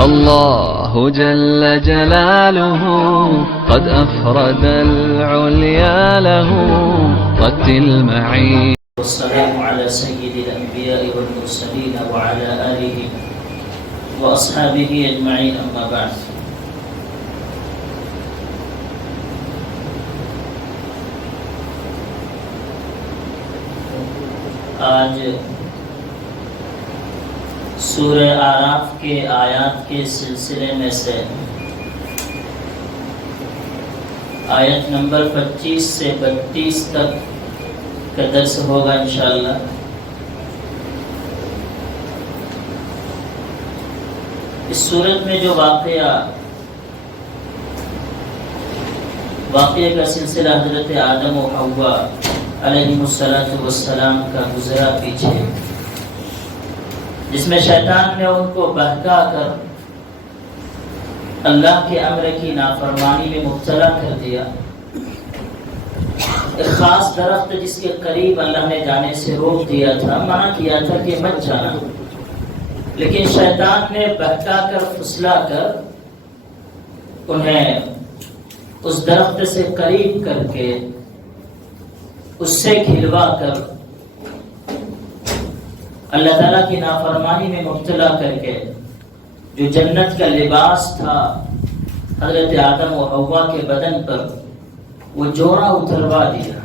الله جل جلاله قد أفرد العليا له رتل معي. والسلام على سيد الأنبياء والمرسلين وعلى آله وأصحابه أجمعين، أما بعد. آج سورہ اعراف کے آیات کے سلسلے میں سے آیت نمبر 25 سے 32 تک کا درس ہوگا انشاءاللہ. اس صورت میں جو واقعہ کا سلسلہ حضرت آدم و حوا علیہم السلام کا گزرا پیچھے، جس میں شیطان نے ان کو بہکا کر اللہ کے امر کی نافرمانی میں مبتلا کر دیا. ایک خاص درخت جس کے قریب اللہ نے جانے سے روک دیا تھا، منع کیا تھا کہ مت جانا، لیکن شیطان نے بہکا کر پھسلا کر انہیں اس درخت سے قریب کر کے اس سے کھلوا کر اللہ تعالیٰ کی نافرمانی میں مبتلا کر کے جو جنت کا لباس تھا حضرت آدم و حوا کے بدن پر، وہ جوڑا اتروا دیا.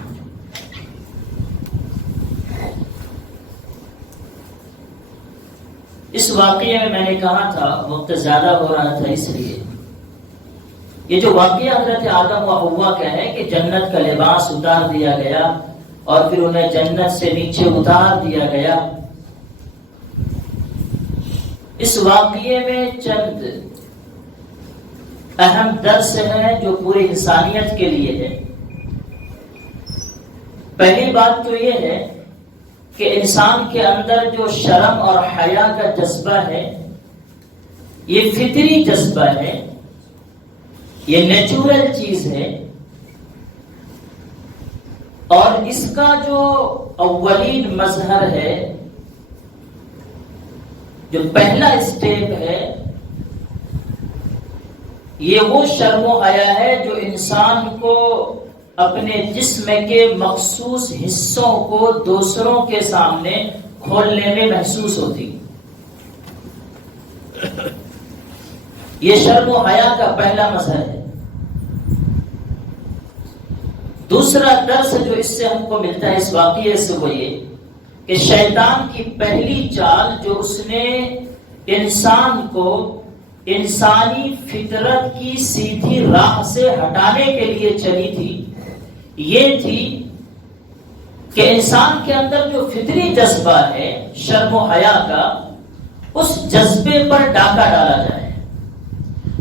اس واقعے میں نے کہا تھا وقت زیادہ ہو رہا تھا، اس لیے یہ جو واقعہ حضرت آدم و حوا کا ہے کہ جنت کا لباس اتار دیا گیا اور پھر انہیں جنت سے نیچے اتار دیا گیا. اس واقعے میں چند اہم درس ہیں جو پوری انسانیت کے لیے ہے. پہلی بات تو یہ ہے کہ انسان کے اندر جو شرم اور حیا کا جذبہ ہے، یہ فطری جذبہ ہے، یہ نیچرل چیز ہے، اور اس کا جو اولین مظہر ہے، جو پہلا اسٹیپ ہے، یہ وہ شرم و حیا ہے جو انسان کو اپنے جسم کے مخصوص حصوں کو دوسروں کے سامنے کھولنے میں محسوس ہوتی. یہ شرم و حیا کا پہلا مظہر ہے. دوسرا درس جو اس سے ہم کو ملتا ہے اس واقعے سے، وہ یہ کہ شیطان کی پہلی چال جو اس نے انسان کو انسانی فطرت کی سیدھی راہ سے ہٹانے کے لیے چلی تھی، یہ تھی کہ انسان کے اندر جو فطری جذبہ ہے شرم و حیا کا، اس جذبے پر ڈاکہ ڈالا جائے.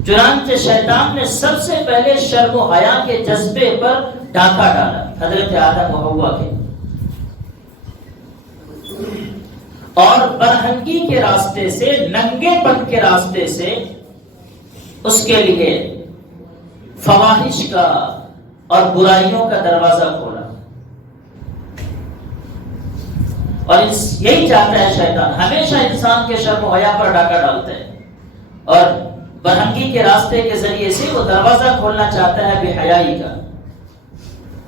چنانچہ شیطان نے سب سے پہلے شرم و حیا کے جذبے پر ڈاکہ ڈالا حضرت آدم و حوا کے، اور برہنگی کے راستے سے، ننگے پن کے راستے سے اس کے لیے فواحش کا اور برائیوں کا دروازہ کھولا. اور یہی چاہتا ہے شیطان، ہمیشہ انسان کے شرم و حیا پر ڈاکہ ڈالتا ہے، اور برہنگی کے راستے کے ذریعے سے وہ دروازہ کھولنا چاہتا ہے بے حیائی کا.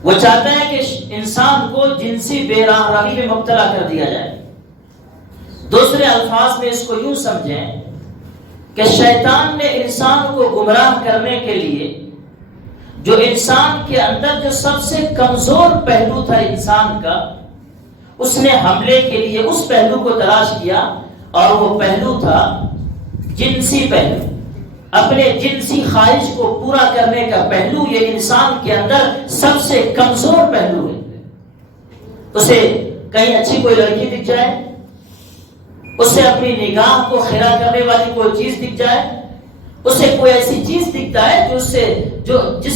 وہ چاہتا ہے کہ انسان کو جنسی بے راہ روی میں مبتلا کر دیا جائے. دوسرے الفاظ میں اس کو یوں سمجھیں کہ شیطان نے انسان کو گمراہ کرنے کے لیے جو انسان کے اندر جو سب سے کمزور پہلو تھا انسان کا، اس نے حملے کے لیے اس پہلو کو تلاش کیا، اور وہ پہلو تھا جنسی پہلو. اپنے جنسی خواہش کو پورا کرنے کا پہلو یہ انسان کے اندر سب سے کمزور پہلو ہے. اسے کہیں اچھی کوئی لڑکی دکھ جائے، اسے اپنی نگاہ کو خیرہ کرنے والی کوئی چیز دکھ جائے، اسے کوئی ایسی چیز دکھ جائے جس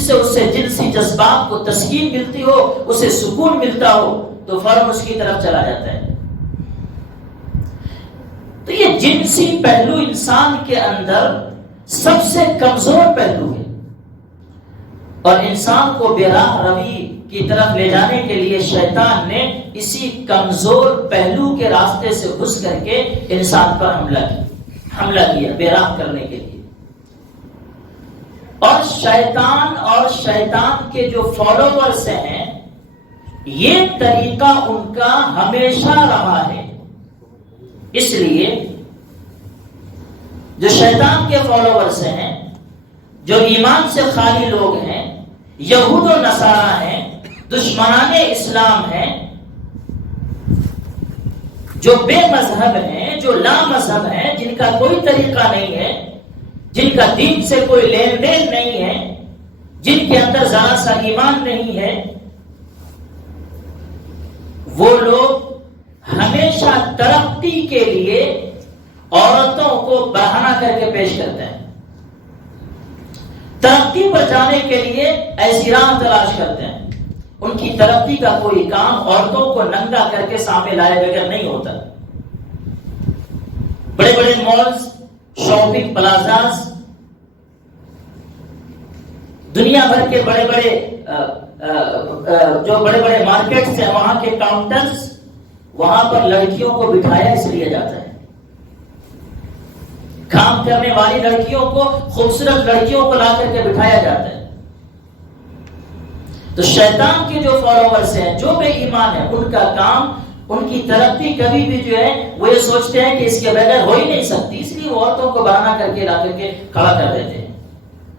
سے اسے جنسی جذبات کو تسکین ملتی ہو، اسے سکون ملتا ہو، تو فوراً اس کی طرف چلا جاتا ہے. تو یہ جنسی پہلو انسان کے اندر سب سے کمزور پہلو ہے، اور انسان کو بے راہ روی کی طرف لے جانے کے لیے شیطان نے اسی کمزور پہلو کے راستے سے گھس کر کے انسان پر حملہ کیا. حملہ کیا بے راہ کرنے کے لیے. اور شیطان کے جو فالوورز ہیں یہ طریقہ ان کا ہمیشہ رہا ہے. اس لیے جو شیطان کے فالوورز ہیں، جو ایمان سے خالی لوگ ہیں، یہود و نصارہ ہیں، دشمنان اسلام ہیں، جو بے مذہب ہیں، جو لا مذہب ہیں، جن کا کوئی طریقہ نہیں ہے، جن کا دین سے کوئی لین دین نہیں ہے، جن کے اندر ذرا سا ایمان نہیں ہے، وہ لوگ ہمیشہ ترقی کے لیے عورتوں کو بہانہ کر کے پیش کرتے ہیں. ترقی پر جانے کے لیے ایسی راہ تلاش کرتے ہیں. ان کی ترقی کا کوئی کام عورتوں کو ننگا کر کے سامنے لائے بغیر نہیں ہوتا. بڑے بڑے مالز، شاپنگ پلازاز، دنیا بھر کے بڑے بڑے مارکیٹس ہیں، وہاں کے کاؤنٹرز، وہاں پر لڑکیوں کو بٹھایا اس لیے جاتا ہے. کام کرنے والی لڑکیوں کو، خوبصورت لڑکیوں کو لا کر کے بٹھایا جاتا ہے. تو شیطان کے جو فالوورز ہیں، جو بے ایمان ہیں، ان کا کام، ان کی ترقی کبھی بھی جو ہے وہ یہ سوچتے ہیں کہ اس کے بغیر ہو ہی نہیں سکتی، اس لیے وہ عورتوں کو بہانہ کر کے لا کر کے کھڑا کر دیتے ہیں.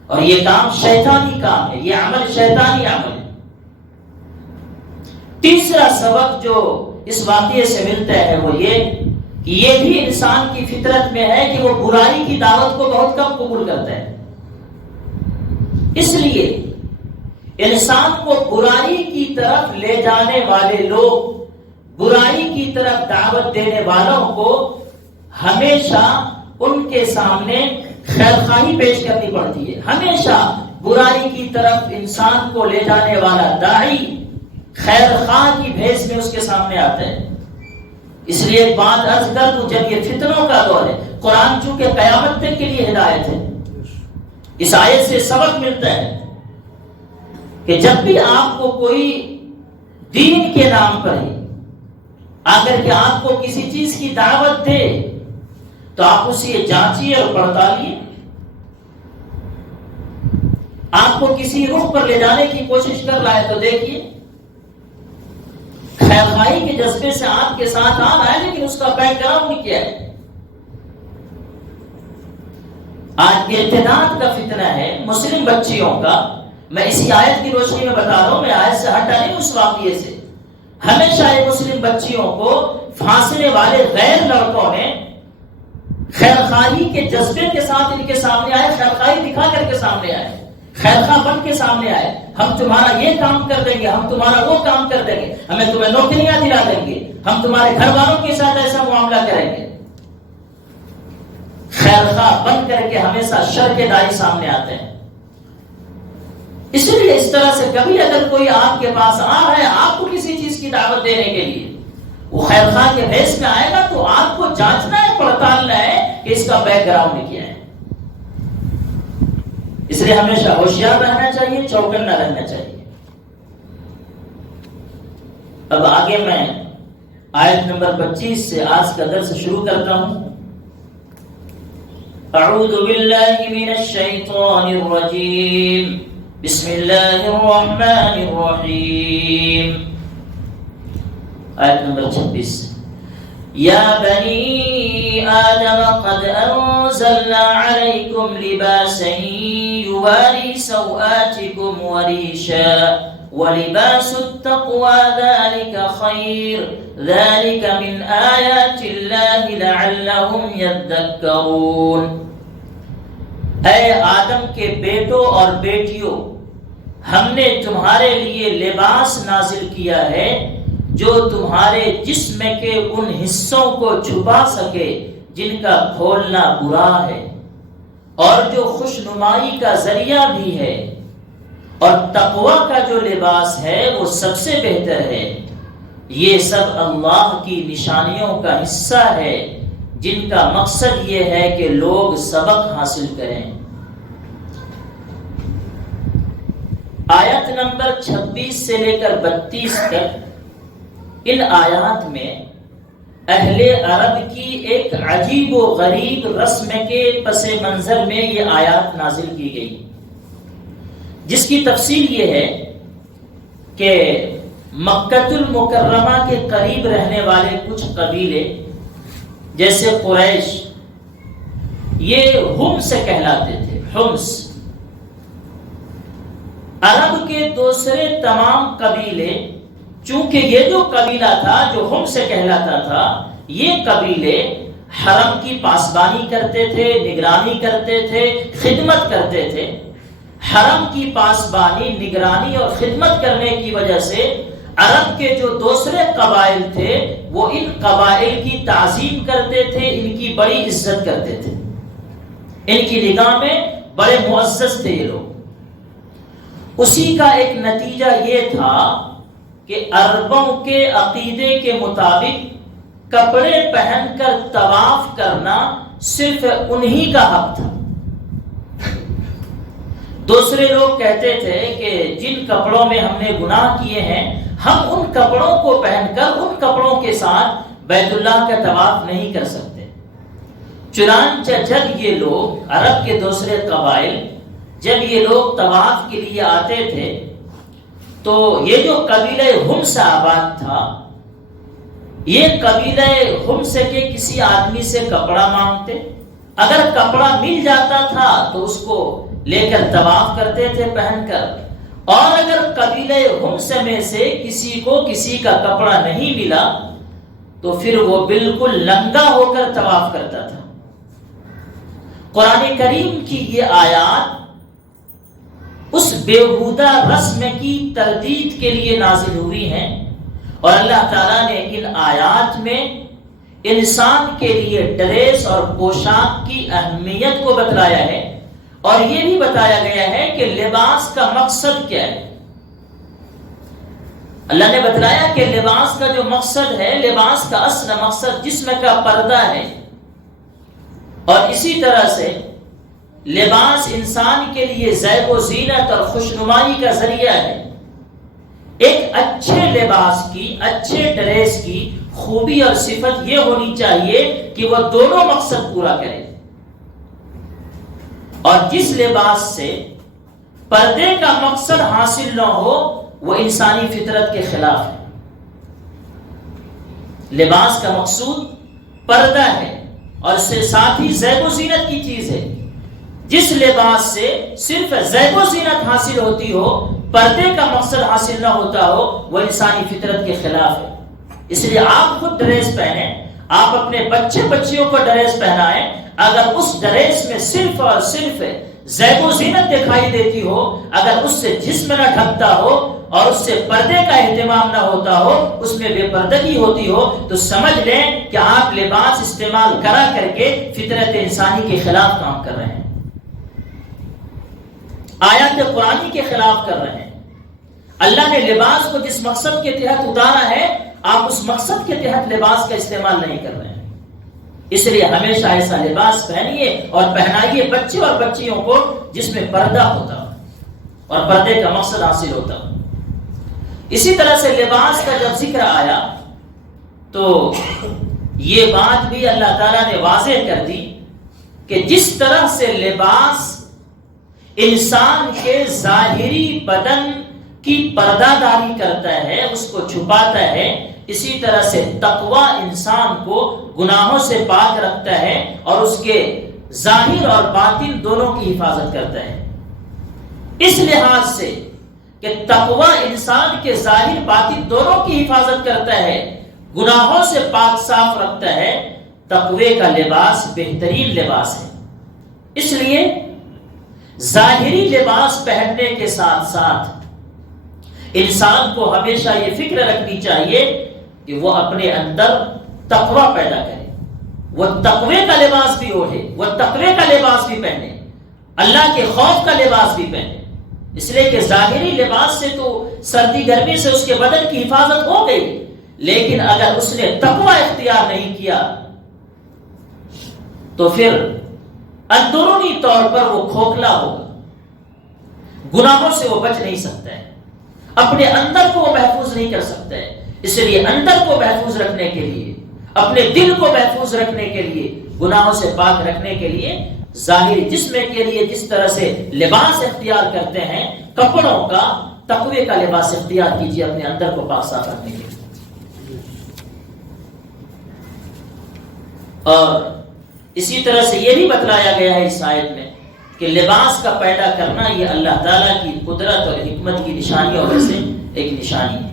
اور یہ کام شیطانی کام ہے، یہ عمل شیطانی عمل ہے. تیسرا سبق جو اس واقعے سے ملتا ہے وہ یہ کہ یہ بھی انسان کی فطرت میں ہے کہ وہ برائی کی دعوت کو بہت کم قبول کرتا ہے. اس لیے انسان کو برائی کی طرف لے جانے والے لوگ، برائی کی طرف دعوت دینے والوں کو ہمیشہ ان کے سامنے خیر خواہی پیش کرنی پڑتی ہے. ہمیشہ برائی کی طرف انسان کو لے جانے والا داعی خیر خواہ کی بھیس میں اس کے سامنے آتا ہے. اس لیے ایک بات عرض کر دوں، جب یہ فتنوں کا دور ہے، قرآن چونکہ قیامت تک کے لیے ہدایت ہے، اس آیت سے سبق ملتا ہے کہ جب بھی آپ کو کوئی دین کے نام پر ہی اگر کہ آپ کو کسی چیز کی دعوت دے تو آپ اسے جانچیے اور پڑتالیے. آپ کو کسی رخ پر لے جانے کی کوشش کر رہا ہے تو دیکھیے خیر خواہی کے جذبے سے آپ کے ساتھ آ رہا ہے، لیکن اس کا بیک گراؤنڈ کیا ہے. آج ارتداد کا فتنہ ہے مسلم بچیوں کا. میں اسی آیت کی روشنی میں بتا رہا ہوں، میں آیت سے ہٹا نہیں اس واقعے سے. ہمیشہ یہ مسلم بچیوں کو پھانسنے والے غیر لڑکوں نے خیر خواہی کے جذبے کے ساتھ ان کے سامنے آئے، خیر خواہی دکھا کر کے سامنے آئے، خیر خواہ بن کے سامنے آئے. ہم تمہارا یہ کام کر دیں گے، ہم تمہارا وہ کام کر دیں گے، ہمیں تمہیں نوکریاں دلا دیں گے، ہم تمہارے گھر والوں کے ساتھ ایسا معاملہ کریں گے. خیر خواہ بن کر کے ہمیشہ شر کے دائی سامنے آتے ہیں. اس لیے اس طرح سے کبھی اگر کوئی آپ کے پاس آ رہا ہے آپ کو کسی چیز کی دعوت دینے کے لیے، وہ خیر خواہ کے بھیس میں آئے گا تو آپ کو جانچنا ہے، پڑتالنا ہے کہ اس کا بیک گراؤنڈ کیا ہے. اس لیے ہمیشہ ہوشیار رہنا چاہیے، چوکنا رہنا چاہیے. اب آگے میں آیت نمبر 25 سے آج کا درس شروع کرتا ہوں. اعوذ باللہ من الشیطان الرجیم، بسم اللہ الرحمن الرحیم. آیت نمبر 26. یا بنی آدم قد انزلنا علیکم لباسا یواری سوآتکم وریشا ولباس التقوى ذلك خیر ذلك من آیات اللہ لعلهم یذکرون. اے آدم کے بیٹوں اور بیٹیوں، ہم نے تمہارے لیے لباس نازل کیا ہے جو تمہارے جسم کے ان حصوں کو چھپا سکے جن کا کھولنا برا ہے، اور جو خوشنمائی کا ذریعہ بھی ہے، اور تقوی کا جو لباس ہے وہ سب سے بہتر ہے. یہ سب اللہ کی نشانیوں کا حصہ ہے جن کا مقصد یہ ہے کہ لوگ سبق حاصل کریں. آیت نمبر 26 سے لے کر 32 تک ان آیات میں اہل عرب کی ایک عجیب و غریب رسم کے پس منظر میں یہ آیات نازل کی گئی، جس کی تفصیل یہ ہے کہ مکہ المکرمہ کے قریب رہنے والے کچھ قبیلے جیسے قریش، یہ ہمس سے کہلاتے تھے، ہمس۔ عرب کے دوسرے تمام قبیلے، چونکہ یہ جو قبیلہ تھا جو ہم سے کہلاتا تھا، یہ قبیلے حرم کی پاسبانی کرتے تھے، نگرانی کرتے تھے، خدمت کرتے تھے۔ حرم کی پاسبانی، نگرانی اور خدمت کرنے کی وجہ سے عرب کے جو دوسرے قبائل تھے وہ ان قبائل کی تعظیم کرتے تھے، ان کی بڑی عزت کرتے تھے، ان کی نگاہ میں بڑے معزز تھے یہ لوگ۔ اسی کا ایک نتیجہ یہ تھا کہ عربوں کے عقیدے کے مطابق کپڑے پہن کر طواف کرنا صرف انہی کا حق تھا۔ دوسرے لوگ کہتے تھے کہ جن کپڑوں میں ہم نے گناہ کیے ہیں، ہم ان کپڑوں کو پہن کر ان کپڑوں کے ساتھ بیت اللہ کا طواف نہیں کر سکتے۔ چنانچہ جب یہ لوگ، عرب کے دوسرے قبائل، جب یہ لوگ طواف کے لیے آتے تھے تو یہ جو قبیلہ ہمس آباد تھا، یہ قبیلہ ہمس کے کسی آدمی سے کپڑا مانگتے، اگر کپڑا مل جاتا تھا تو اس کو لے کر طواف کرتے تھے پہن کر، اور اگر قبیلہ ہمس میں سے کسی کو کسی کا کپڑا نہیں ملا تو پھر وہ بالکل ننگا ہو کر طواف کرتا تھا۔ قرآن کریم کی یہ آیات اس بےہودہ رسم کی تردید کے لیے نازل ہوئی ہیں، اور اللہ تعالیٰ نے ان آیات میں انسان کے لیے ڈریس اور پوشاک کی اہمیت کو بتلایا ہے، اور یہ بھی بتایا گیا ہے کہ لباس کا مقصد کیا ہے۔ اللہ نے بتلایا کہ لباس کا جو مقصد ہے، لباس کا اصل مقصد جسم کا پردہ ہے، اور اسی طرح سے لباس انسان کے لیے زیب و زینت اور خوشنمائی کا ذریعہ ہے۔ ایک اچھے لباس کی، اچھے ڈریس کی خوبی اور صفت یہ ہونی چاہیے کہ وہ دونوں مقصد پورا کرے، اور جس لباس سے پردے کا مقصد حاصل نہ ہو وہ انسانی فطرت کے خلاف ہے۔ لباس کا مقصود پردہ ہے، اور اس سے ساتھ ہی زیب و زینت کی چیز ہے۔ جس لباس سے صرف زیب و زینت حاصل ہوتی ہو، پردے کا مقصد حاصل نہ ہوتا ہو، وہ انسانی فطرت کے خلاف ہے۔ اس لیے آپ خود ڈریس پہنیں، آپ اپنے بچے بچیوں کو ڈریس پہنائیں، اگر اس ڈریس میں صرف اور صرف زیب و زینت دکھائی دیتی ہو، اگر اس سے جسم نہ ڈھکتا ہو اور اس سے پردے کا اہتمام نہ ہوتا ہو، اس میں بے پردگی ہوتی ہو، تو سمجھ لیں کہ آپ لباس استعمال کرا کر کے فطرت انسانی کے خلاف کام کر رہے ہیں، آیات قرآنی کے خلاف کر رہے ہیں۔ اللہ نے لباس کو جس مقصد کے تحت اتارا ہے، آپ اس مقصد کے تحت لباس کا استعمال نہیں کر رہے ہیں۔ اس لیے ہمیشہ ایسا لباس پہنیے اور پہنائیے بچے اور بچیوں کو جس میں پردہ ہوتا ہو اور پردے کا مقصد حاصل ہوتا ہو۔ اسی طرح سے لباس کا جب ذکر آیا تو یہ بات بھی اللہ تعالیٰ نے واضح کر دی کہ جس طرح سے لباس انسان کے ظاہری بدن کی پردہ داری کرتا ہے، اس کو چھپاتا ہے، اسی طرح سے تقوی انسان کو گناہوں سے پاک رکھتا ہے اور اس کے ظاہر اور باطن دونوں کی حفاظت کرتا ہے۔ اس لحاظ سے کہ تقوی انسان کے ظاہر باطن دونوں کی حفاظت کرتا ہے، گناہوں سے پاک صاف رکھتا ہے، تقوی کا لباس بہترین لباس ہے۔ اس لیے ظاہری لباس پہننے کے ساتھ ساتھ انسان کو ہمیشہ یہ فکر رکھنی چاہیے کہ وہ اپنے اندر تقوی پیدا کرے، وہ تقوی کا لباس بھی اوڑھے، وہ تقوی کا لباس بھی پہنے، اللہ کے خوف کا لباس بھی پہنے۔ اس لیے کہ ظاہری لباس سے تو سردی گرمی سے اس کے بدن کی حفاظت ہو گئی، لیکن اگر اس نے تقوی اختیار نہیں کیا تو پھر اندرونی طور پر وہ کھوکھلا ہوگا، گناہوں سے وہ بچ نہیں سکتا ہے، اپنے اندر کو وہ محفوظ نہیں کر سکتا ہے۔ اس لیے اندر کو محفوظ رکھنے کے لیے، اپنے دل کو محفوظ رکھنے کے لیے، گناہوں سے پاک رکھنے کے لیے ظاہری جسم کے لیے جس طرح سے لباس اختیار کرتے ہیں، کپڑوں کا، تقوی کا لباس اختیار کیجیے اپنے اندر کو پاک صاف رکھنے کے لیے۔ اور اسی طرح سے یہ بھی بتلایا گیا ہے اس آیت میں کہ لباس کا پیدا کرنا یہ اللہ تعالیٰ کی قدرت اور حکمت کی نشانیوں میں سے ایک نشانی ہے۔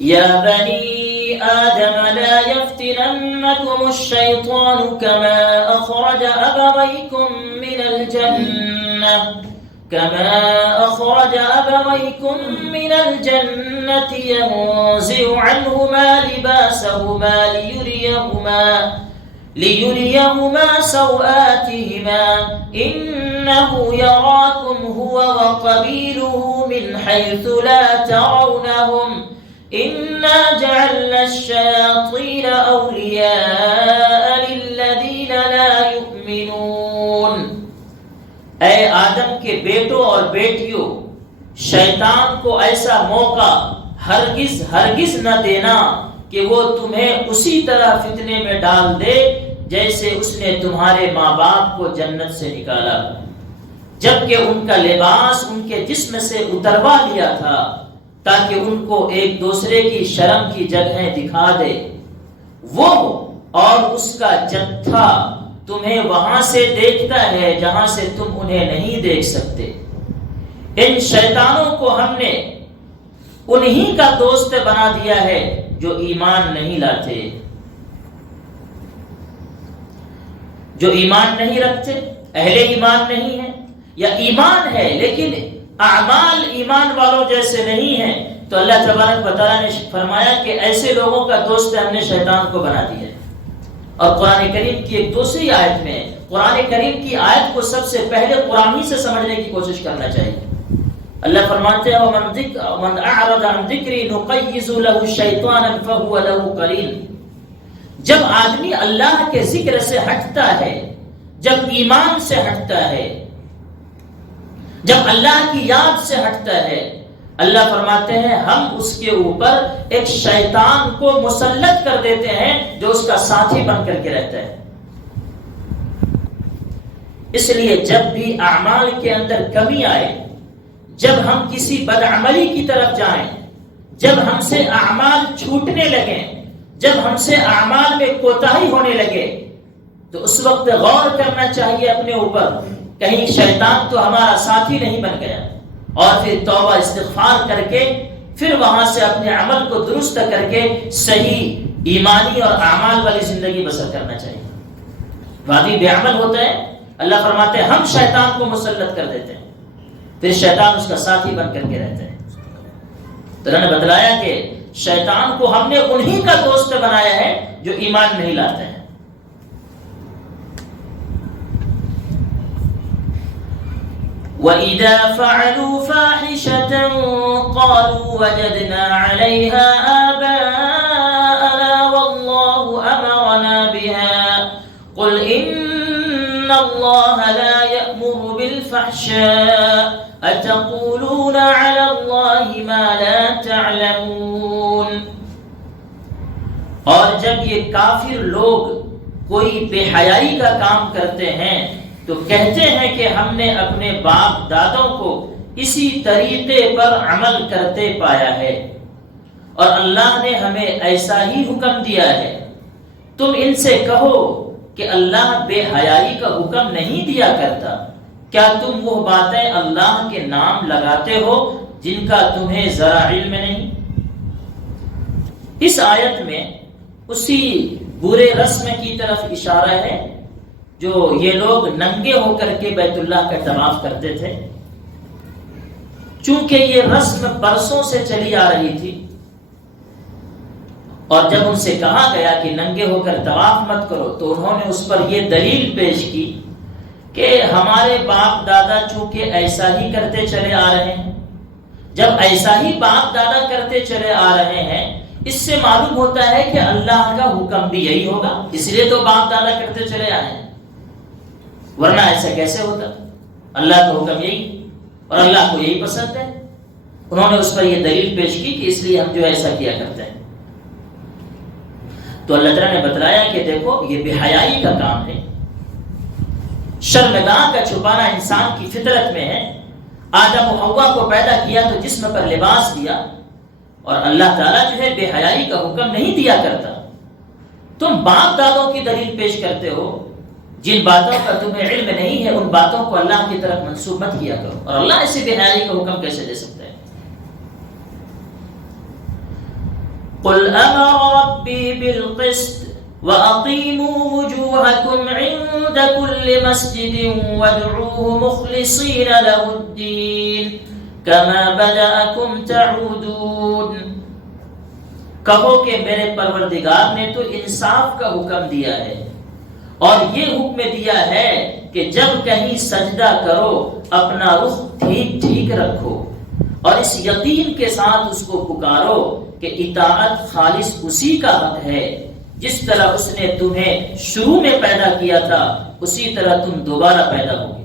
یا بنی آدم لا يفتننكم الشيطان كما أخرج أبويكم من الجنة ينزع عنهما لباسهما ليريهما سوآتهما إنه يراكم هو وقبيله من حيث لا ترونهم إنا جعلنا الشياطين أولياء للذين لا يؤمنون۔ اے آدم کے بیٹوں اور بیٹیوں، شیطان کو ایسا موقع ہرگز نہ دینا کہ وہ تمہیں اسی طرح فتنے میں ڈال دے جیسے اس نے تمہارے ماں باپ کو جنت سے نکالا، جبکہ ان کا لباس ان کے جسم سے اتروا لیا تھا تاکہ ان کو ایک دوسرے کی شرم کی جگہیں دکھا دے۔ وہ اور اس کا جتھا تمہیں وہاں سے دیکھتا ہے جہاں سے تم انہیں نہیں دیکھ سکتے۔ ان شیطانوں کو ہم نے انہی کا دوست بنا دیا ہے جو ایمان نہیں لاتے، جو ایمان نہیں رکھتے، اہل ایمان نہیں ہے، یا ایمان ہے لیکن اعمال ایمان والوں جیسے نہیں ہیں، تو اللہ تبارک و تعالیٰ نے فرمایا کہ ایسے لوگوں کا دوست ہم نے شیطان کو بنا دیا ہے۔ اور قرآن کریم کی ایک دوسری آیت میں، قرآن کریم کی آیت کو سب سے پہلے قرآن ہی سے سمجھنے کی کوشش کرنا چاہیے۔ اللہ فرماتے ہیں وَمَنْ أَعْرَضَ عَنْ ذِكْرِي نُقَيِّضُ لَهُ شَيْطَانًا فَهُوَ لَهُ قَرِينٌ۔ جب آدمی اللہ کے ذکر سے ہٹتا ہے، جب ایمان سے ہٹتا ہے، جب اللہ کی یاد سے ہٹتا ہے، اللہ فرماتے ہیں ہم اس کے اوپر ایک شیطان کو مسلط کر دیتے ہیں جو اس کا ساتھی بن کر کے رہتا ہے۔ اس لیے جب بھی اعمال کے اندر کمی آئے، جب ہم کسی بدعملی کی طرف جائیں، جب ہم سے اعمال چھوٹنے لگیں، جب ہم سے اعمال میں کوتاہی ہونے لگے، تو اس وقت غور کرنا چاہیے اپنے اوپر، کہیں شیطان تو ہمارا ساتھی نہیں بن گیا، اور پھر توبہ استغفار کر کے پھر وہاں سے اپنے عمل کو درست کر کے صحیح ایمانی اور اعمال والی زندگی بسر کرنا چاہیے۔ وادی بے عمل ہوتا ہے، اللہ فرماتے ہیں ہم شیطان کو مسلط کر دیتے ہیں، پھر شیطان اس کا ساتھی بن کر کے رہتا ہے۔ تو اللہ نے بتلایا کہ شیطان کو ہم نے انہی کا دوست بنایا ہے جو ایمان نہیں لاتے ہیں۔ وَإِذَا فَعَلُوا فَاحِشَةً قَالُوا وَجَدْنَا عَلَيْهَا آبَاءَنَا وَاللَّهُ أَمَرَنَا بِهَا قُلْ إِنَّ اللَّهَ لَا يَأْمُرُ بِالْفَحْشَاءِ أَتَقُولُونَ عَلَى اللَّهِ مَا لَا تَعْلَمُونَ۔ اور جب یہ کافر لوگ کوئی بے حیائی کا کام کرتے ہیں تو کہتے ہیں کہ ہم نے اپنے باپ دادوں کو اسی طریقے پر عمل کرتے پایا ہے، اور اللہ نے ہمیں ایسا ہی حکم دیا ہے۔ تم ان سے کہو کہ اللہ بے حیائی کا حکم نہیں دیا کرتا، کیا تم وہ باتیں اللہ کے نام لگاتے ہو جن کا تمہیں ذرا علم نہیں؟ اس آیت میں اسی برے رسم کی طرف اشارہ ہے جو یہ لوگ ننگے ہو کر کے بیت اللہ کا طواف کرتے تھے۔ چونکہ یہ رسم برسوں سے چلی آ رہی تھی، اور جب ان سے کہا گیا کہ ننگے ہو کر طواف مت کرو تو انہوں نے اس پر یہ دلیل پیش کی کہ ہمارے باپ دادا چونکہ ایسا ہی کرتے چلے آ رہے ہیں، جب ایسا ہی باپ دادا کرتے چلے آ رہے ہیں اس سے معلوم ہوتا ہے کہ اللہ کا حکم بھی یہی ہوگا، اس لیے تو باپ دادا کرتے چلے آئے ہیں، ورنہ ایسا کیسے ہوتا؟ اللہ کا حکم یہی اور اللہ کو یہی پسند ہے۔ انہوں نے اس پر یہ دلیل پیش کی کہ اس لیے ہم جو ایسا کیا کرتے ہیں. تو اللہ تعالیٰ نے بتلایا کہ دیکھو یہ بے حیائی کا کام ہے. شرمگاہ کا چھپانا انسان کی فطرت میں ہے. آدم و حوا کو پیدا کیا تو جسم پر لباس دیا، اور اللہ تعالیٰ جو ہے بے حیائی کا حکم نہیں دیا کرتا. تم باپ دادوں کی دلیل پیش کرتے ہو، جن باتوں کا تمہیں علم نہیں ہے ان باتوں کو اللہ کی طرف منسوب مت کیا کرو. اور اللہ ایسے بے حیائی کا حکم کیسے دے سکتا ہے؟ قل امر ربی بالقسط وَأَقِيمُوا وُجُوهَكُمْ عِنْدَ كُلِّ مَسْجِدٍ وَادْعُوهُ مُخْلِصِينَ لَهُ الدِّينَ كَمَا بَدَأَكُمْ تَعُودُونَ. کہو کہ میرے پروردگار نے تو انصاف کا حکم دیا ہے، اور یہ حکم دیا ہے کہ جب کہیں سجدہ کرو اپنا رخ ٹھیک ٹھیک رکھو، اور اس یقین کے ساتھ اس کو پکارو کہ اطاعت خالص اسی کا حق ہے. جس طرح اس نے تمہیں شروع میں پیدا کیا تھا اسی طرح تم دوبارہ پیدا ہوگے.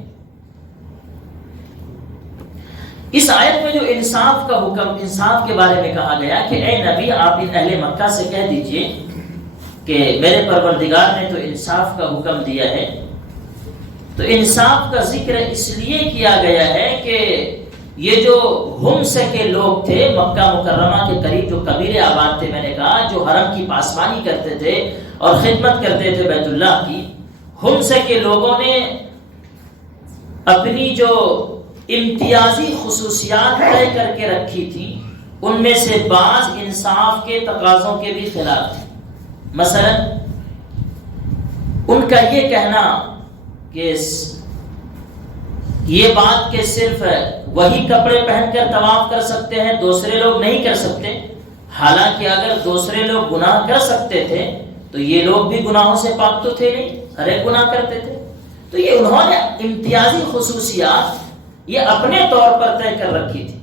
اس آیت میں جو انصاف کا حکم، انصاف کے بارے میں کہا گیا کہ اے نبی آپ ان اہل مکہ سے کہہ دیجئے کہ میرے پروردگار نے تو انصاف کا حکم دیا ہے. تو انصاف کا ذکر اس لیے کیا گیا ہے کہ یہ جو ہمس کے لوگ تھے مکہ مکرمہ کے قریب جو قبیلے آباد تھے، میں نے کہا جو حرم کی پاسبانی کرتے تھے اور خدمت کرتے تھے بیت اللہ کی، ہمس کے لوگوں نے اپنی جو امتیازی خصوصیات طے کر کے رکھی تھی ان میں سے بعض انصاف کے تقاضوں کے بھی خلاف تھی. مثلا ان کا یہ کہنا کہ یہ بات کہ صرف وہی کپڑے پہن کر طواف کر سکتے ہیں، دوسرے لوگ نہیں کر سکتے. حالانکہ اگر دوسرے لوگ گناہ کر سکتے تھے تو یہ لوگ بھی گناہوں سے پاک تو تھے نہیں، ہر ایک گناہ کرتے تھے. تو یہ انہوں نے امتیازی خصوصیات یہ اپنے طور پر طے کر رکھی تھی.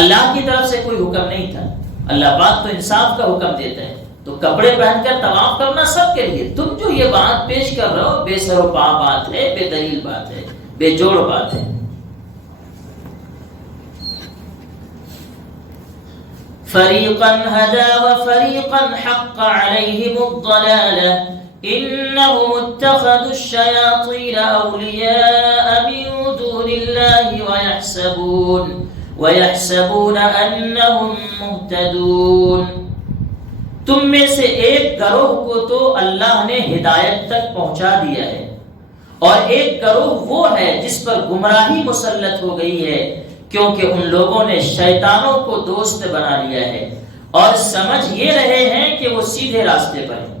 اللہ کی طرف سے کوئی حکم نہیں تھا. اللہ پاک تو انصاف کا حکم دیتا ہے. تو کپڑے پہن کر طواف کرنا سب کے لیے. تم جو یہ بات پیش کر رہے ہو بے سر و پا بات ہے، بے دلیل بات ہے، بے جوڑ بات ہے. فریقا ہدی وفریقا حق علیہم الضلالہ انہم اتخذوا الشیاطین اولیاء من دون اللہ ویحسبون انہم مہتدون. تم میں سے ایک گروہ کو تو اللہ نے ہدایت تک پہنچا دیا ہے، اور ایک گروہ وہ ہے جس پر گمراہی مسلط ہو گئی ہے، کیونکہ ان لوگوں نے شیطانوں کو دوست بنا لیا ہے اور سمجھ یہ رہے ہیں کہ وہ سیدھے راستے پر ہیں.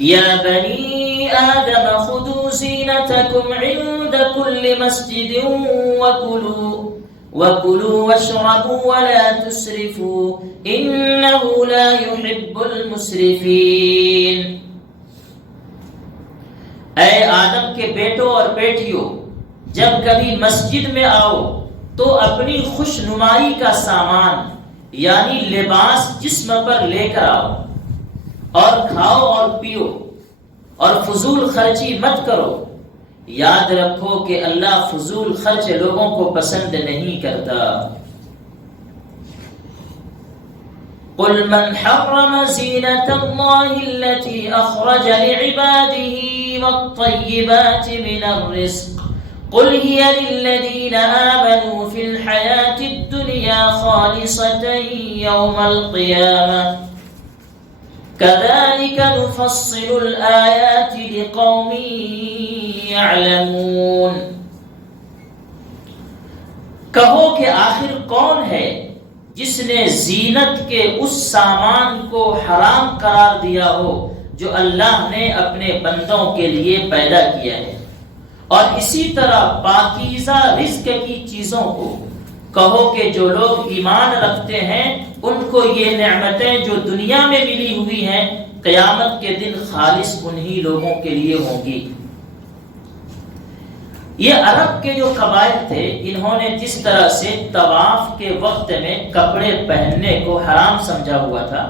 یا بنی آدم خذوا زینتکم عند کل مسجد وَكُلُوا وَاشْرَبُوا وَلَا تُسْرِفُوا إِنَّهُ لَا يُحِبُّ الْمُسْرِفِينَ. اے آدم کے بیٹوں اور بیٹیوں، جب کبھی مسجد میں آؤ تو اپنی خوش نمائی کا سامان یعنی لباس جسم پر لے کر آؤ، اور کھاؤ اور پیو، اور فضول خرچی مت کرو. یاد رکھو کہ اللہ فضول خرچ لوگوں کو پسند نہیں کرتا. قل من حرم زینت اللہ التي اخرج لعباده والطیبات من الرزق قل هي للذین آمنوا في الحياة الدنيا خالصة يوم القيامة كذلك نفصل الآيات لقوم يعلمون. کہو کہ آخر کون ہے جس نے زینت کے اس سامان کو حرام قرار دیا ہو جو اللہ نے اپنے بندوں کے لیے پیدا کیا ہے، اور اسی طرح پاکیزہ رزق کی چیزوں کو. کہو کہ جو لوگ ایمان رکھتے ہیں ان کو یہ نعمتیں جو دنیا میں ملی ہوئی ہیں قیامت کے دن خالص انہی لوگوں کے لیے ہوں گی. یہ عرب کے جو قبائل تھے انہوں نے جس طرح سے طواف کے وقت میں کپڑے پہننے کو حرام سمجھا ہوا تھا،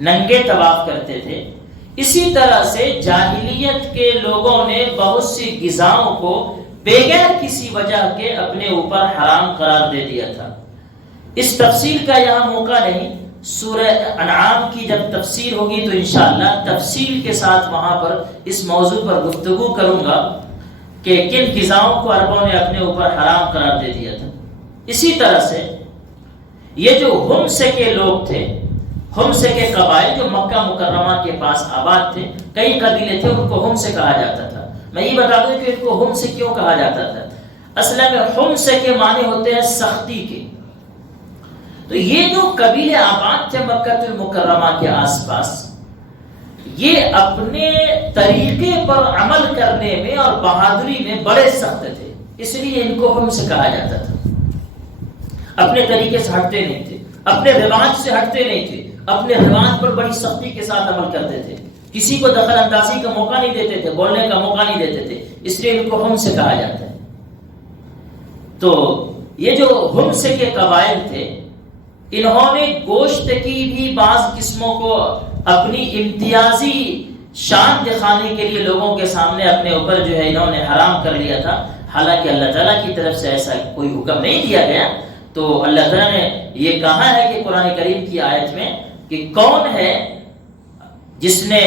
ننگے طواف کرتے تھے، اسی طرح سے جاہلیت کے لوگوں نے بہت سی غذاؤں کو بغیر کسی وجہ کے اپنے اوپر حرام قرار دے دیا تھا. اس تفصیل کا یہاں موقع نہیں. سورہ انعام کی جب تفسیر ہوگی تو انشاءاللہ تفصیل کے ساتھ وہاں پر اس موضوع پر گفتگو کروں گا کہ کن غذاؤں کو عربوں نے اپنے اوپر حرام قرار دے دیا تھا. اسی طرح سے یہ جو ہمسے کے لوگ تھے، ہمسے کے قبائل جو مکہ مکرمہ کے پاس آباد تھے، کئی قبیلے تھے، ان کو ہمسے کہا جاتا تھا. میں یہ بتا دوں کہ ان کو ہمسے کیوں کہا جاتا تھا. اصل میں ہمسے کے معنی ہوتے ہیں سختی کے. تو یہ جو قبیلے آباد تھے مکہ المکرمہ کے آس پاس، یہ اپنے طریقے پر عمل کرنے میں اور بہادری میں بڑے سخت تھے، اس لیے ان کو ہمسے کہا جاتا تھا. اپنے طریقے سے ہٹتے نہیں تھے، اپنے رواج سے ہٹتے نہیں تھے، اپنے رواج پر بڑی سختی کے ساتھ عمل کرتے تھے، کسی کو دخل اندازی کا موقع نہیں دیتے تھے، بولنے کا موقع نہیں دیتے تھے، اس لیے ان کو ہمسے کہا جاتا ہے. تو یہ جو ہمسے کے قبائل تھے، انہوں نے گوشت کی بھی بعض قسموں کو اپنی امتیازی شان دکھانے کے لیے لوگوں کے سامنے اپنے اوپر جو ہے انہوں نے حرام کر لیا تھا. حالانکہ اللہ تعالیٰ کی طرف سے ایسا کوئی حکم نہیں دیا گیا. تو اللہ تعالیٰ نے یہ کہا ہے کہ قرآن کریم کی آیت میں کہ کون ہے جس نے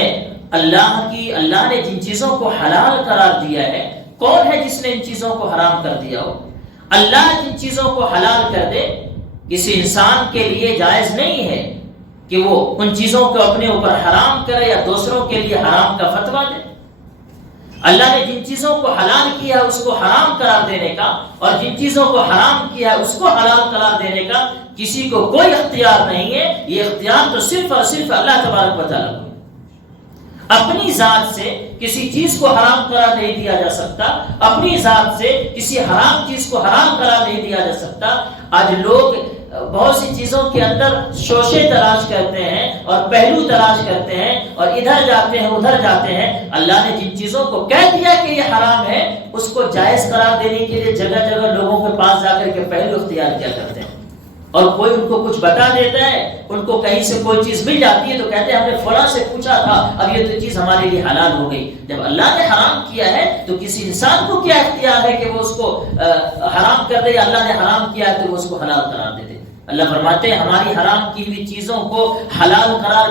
اللہ نے جن چیزوں کو حلال قرار دیا ہے، کون ہے جس نے ان چیزوں کو حرام کر دیا ہو. اللہ جن چیزوں کو حلال کر دے، کسی انسان کے لیے جائز نہیں ہے کہ وہ ان چیزوں کو اپنے اوپر حرام کرے یا دوسروں کے لیے حرام کا فتویٰ دے. اللہ نے جن چیزوں کو حلال کیا ہے اس کو حرام قرار دینے کا، اور جن چیزوں کو حرام کیا ہے اس کو حلال قرار دینے کا کسی کو کوئی اختیار نہیں ہے. یہ اختیار تو صرف اور صرف اللہ تبارک و تعالیٰ کو. اپنی ذات سے کسی چیز کو حرام قرار نہیں دیا جا سکتا، اپنی ذات سے کسی حرام چیز کو حرام قرار نہیں دیا جا سکتا. آج لوگ بہت سی چیزوں کے اندر شوشے تلاش کرتے ہیں اور پہلو تلاش کرتے ہیں اور ادھر جاتے ہیں ادھر جاتے ہیں. اللہ نے جن چیزوں کو کہہ دیا کہ یہ حرام ہے اس کو جائز قرار دینے کے لیے جگہ جگہ لوگوں کے پاس جا کر کے پہلو اختیار کیا کرتے ہیں. اور کوئی ان کو کچھ بتا دیتا ہے، ان کو کہیں سے کوئی چیز مل جاتی ہے تو کہتے ہیں ہم نے فلاں سے پوچھا تھا، اب یہ تو چیز ہمارے لیے حلال ہو گئی. جب اللہ نے حرام کیا ہے تو کسی انسان کو کیا اختیار ہے کہ وہ اس کو حرام کر دے، یا اللہ نے حرام کیا ہے تو وہ اس کو حلال قرار دے دے. اللہ فرماتے ہیں ہماری حرام کی ہوئی چیزوں کو حلال قرار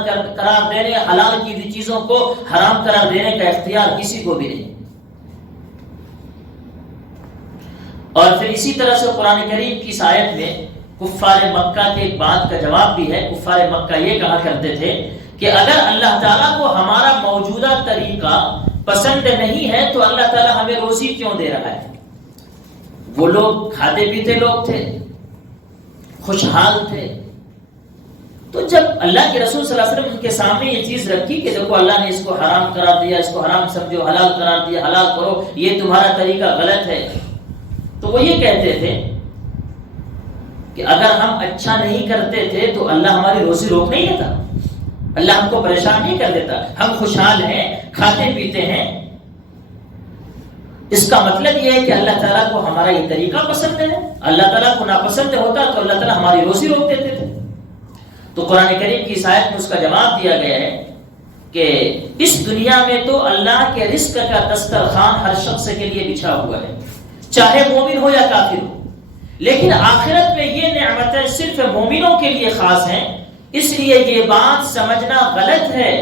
دینے، حلال کی ہوئی چیزوں کو حرام قرار دینے کا اختیار کسی کو بھی نہیں. اور پھر اسی طرح سے قرآن کریم کی اس آیت میں کفار مکہ کے ایک بات کا جواب بھی ہے. کفار مکہ یہ کہا کرتے تھے کہ اگر اللہ تعالیٰ کو ہمارا موجودہ طریقہ پسند نہیں ہے تو اللہ تعالیٰ ہمیں روزی کیوں دے رہا ہے. وہ لوگ کھاتے پیتے لوگ تھے، خوشحال تھے. تو جب اللہ کے رسول صلی اللہ علیہ وسلم کے سامنے یہ چیز رکھی کہ دیکھو اللہ نے اس کو حرام قرار دیا، اس کو حرام سمجھو، حلال قرار دیا، حلال کرو، یہ تمہارا طریقہ غلط ہے، تو وہ یہ کہتے تھے کہ اگر ہم اچھا نہیں کرتے تھے تو اللہ ہماری روزی روک نہیں دیتا، اللہ ہم کو پریشان نہیں کر دیتا. ہم خوشحال ہیں، کھاتے پیتے ہیں. اس کا مطلب یہ ہے کہ اللہ تعالیٰ کو ہمارا یہ طریقہ پسند ہے. اللہ تعالیٰ کو ناپسند ہوتا تو اللہ تعالیٰ ہماری روزی روک دیتے تھے. تو قرآن کریم کی اس آیت میں اس کا جواب دیا گیا ہے کہ اس دنیا میں تو اللہ کے رزق کا دسترخوان ہر شخص کے لیے بچھا ہوا ہے، چاہے مومن ہو یا کافر ہو. لیکن آخرت میں یہ نعمتیں صرف مومنوں کے لیے خاص ہیں. اس لیے یہ بات سمجھنا غلط ہے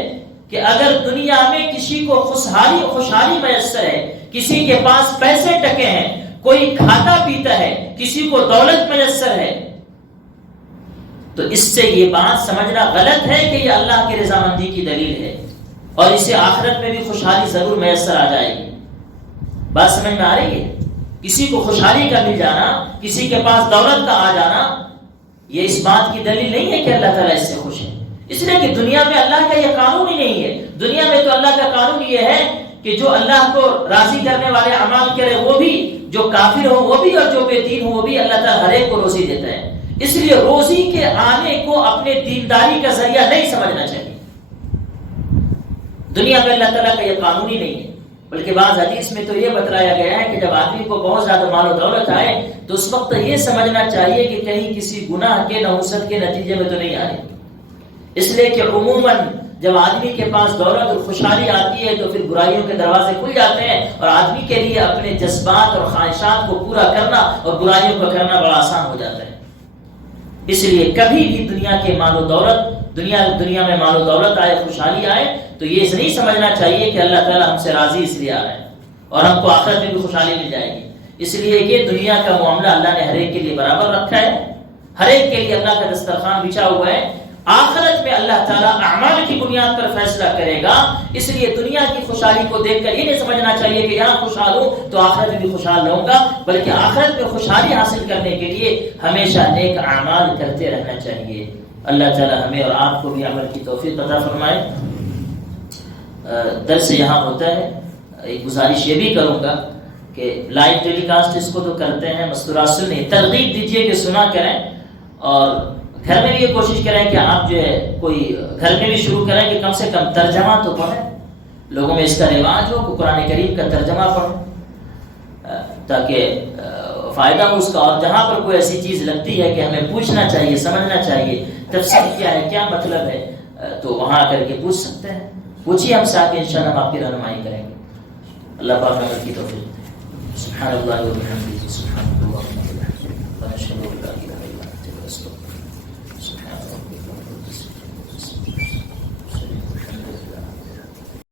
کہ اگر دنیا میں کسی کو خوشحالی میسر ہے، کسی کے پاس پیسے ٹکے ہیں، کوئی کھاتا پیتا ہے، کسی کو دولت میسر ہے، تو اس سے یہ بات سمجھنا غلط ہے کہ یہ اللہ کی رضامندی کی دلیل ہے اور اسے آخرت میں بھی خوشحالی ضرور میسر آ جائے گی. بات سمجھ میں آ رہی ہے؟ کسی کو خوشحالی کا مل جانا، کسی کے پاس دولت کا آ جانا، یہ اس بات کی دلیل نہیں ہے کہ اللہ تعالیٰ اس سے خوش ہے. اس لیے کہ دنیا میں اللہ کا یہ قانون ہی نہیں ہے. دنیا میں تو اللہ کا قانون یہ ہے کہ جو اللہ کو راضی کرنے والے اعمال کرے وہ بھی، جو کافر ہو وہ بھی، اور جو بے دین ہو وہ بھی، اللہ تعالیٰ ہر ایک کو روزی دیتا ہے. اس لیے روزی کے آنے کو اپنے دینداری کا ذریعہ نہیں سمجھنا چاہیے. دنیا میں اللہ تعالیٰ کا یہ قانون ہی نہیں ہے. بلکہ بعض حدیث میں تو یہ بتلایا گیا ہے کہ جب آدمی کو بہت زیادہ مال و دولت آئے تو اس وقت یہ سمجھنا چاہیے کہ کہیں کسی گناہ کے نحوست کے نتیجے میں تو نہیں آئے. اس لیے کہ عموماً جب آدمی کے پاس دولت اور خوشحالی آتی ہے تو پھر برائیوں کے دروازے کھل جاتے ہیں اور آدمی کے لیے اپنے جذبات اور خواہشات کو پورا کرنا اور برائیوں کو کرنا بڑا آسان ہو جاتا ہے۔ اس لیے کبھی بھی دنیا کے مال و دولت دنیا میں مال و دولت آئے، خوشحالی آئے تو یہ نہیں سمجھنا چاہیے کہ اللہ تعالیٰ ہم سے راضی اس لیے آ رہا ہے اور ہم کو آخرت میں بھی خوشحالی مل جائے گی۔ اس لیے کہ دنیا کا معاملہ اللہ نے ہر ایک کے لیے برابر رکھا ہے، ہر ایک کے لیے اللہ کا دسترخوان بچھا ہوا ہے۔ آخرت میں اللہ تعالیٰ اعمال کی بنیاد پر فیصلہ کرے گا، اس لیے دنیا کی خوشحالی کو دیکھ کر یہ نہیں سمجھنا چاہیے کہ یہاں خوشحال ہوں تو آخرت میں بھی خوشحال رہوں گا، بلکہ آخرت میں خوشحالی حاصل کرنے کے لیے ہمیشہ نیک اعمال کرتے رہنا چاہیے۔ اللہ تعالیٰ ہمیں اور آپ کو بھی عمل کی توفیق عطا فرمائے۔ درس یہاں ہوتا ہے، ایک گزارش یہ بھی کروں گا کہ لائیو ٹیلی کاسٹ اس کو تو کرتے ہیں، مستورات سنیں، ترغیب دیجیے کہ سنا کریں، اور گھر میں بھی یہ کوشش کریں کہ آپ جو ہے کوئی گھر میں بھی شروع کریں کہ کم سے کم ترجمہ تو پڑھیں، لوگوں میں اس کا رواج ہو کہ قرآن کریم کا ترجمہ پڑھیں تاکہ فائدہ ہو اس کا، اور جہاں پر کوئی ایسی چیز لگتی ہے کہ ہمیں پوچھنا چاہیے، سمجھنا چاہیے تفسیر کیا ہے، کیا مطلب ہے، تو وہاں آ کر کے پوچھ سکتے ہیں، پوچھیے ہم سے آ کے انشاءاللہ ہم آپ کی رہنمائی کریں گے۔ اللہ پاک عمل کی توفیق دے۔ سبحان اللہ و بحمدہ، سبحان اللہ و بحمدہ، ونشهد ان لا اله الا انت، نستغفرک۔ سبحان ربک رب العزة